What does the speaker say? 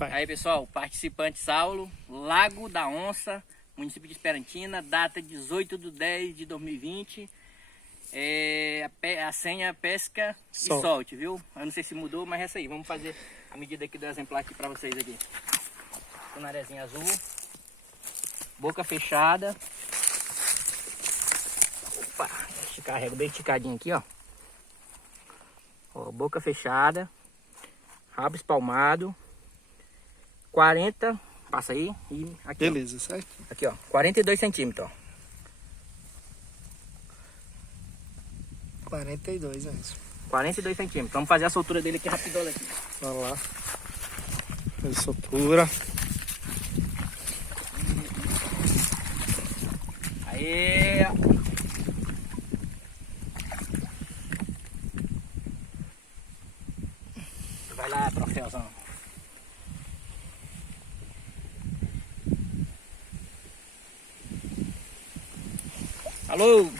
Aí pessoal, participante Saulo, Lago da Onça, município de Esperantina, data 18/10/2020. A senha pesca e solte, viu? Eu não sei se mudou, mas é essa aí. Vamos fazer a medida aqui do exemplar aqui para vocês aqui. Tonarezinha azul, boca fechada. Opa, carrega bem esticadinho aqui, ó. Ó, boca fechada, rabo espalmado, 40, passa aí e aqui. Beleza, certo? Aqui, ó, 42 centímetros, ó. 42, é isso. 42 centímetros. Vamos fazer a soltura dele aqui rapidão aqui. Vamos lá. Fazer soltura. Aí. Vai lá, troféuzão. Alô?